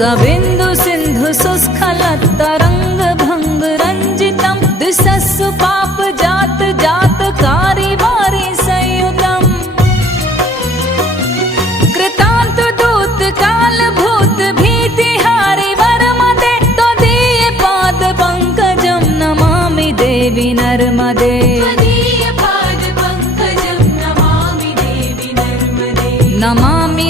सबिन्दु सिन्धु सुस्खलतरङ्ग भङ्ग रञ्जितं दिशस्सु पाप जात जात कारि वारि संयुतम्। कृतान्त दूत काल भूत भूतकालभूत भीतिहारि वरमदे पङ्कजं नमामि देवि नर्मदे। नमामि नमामि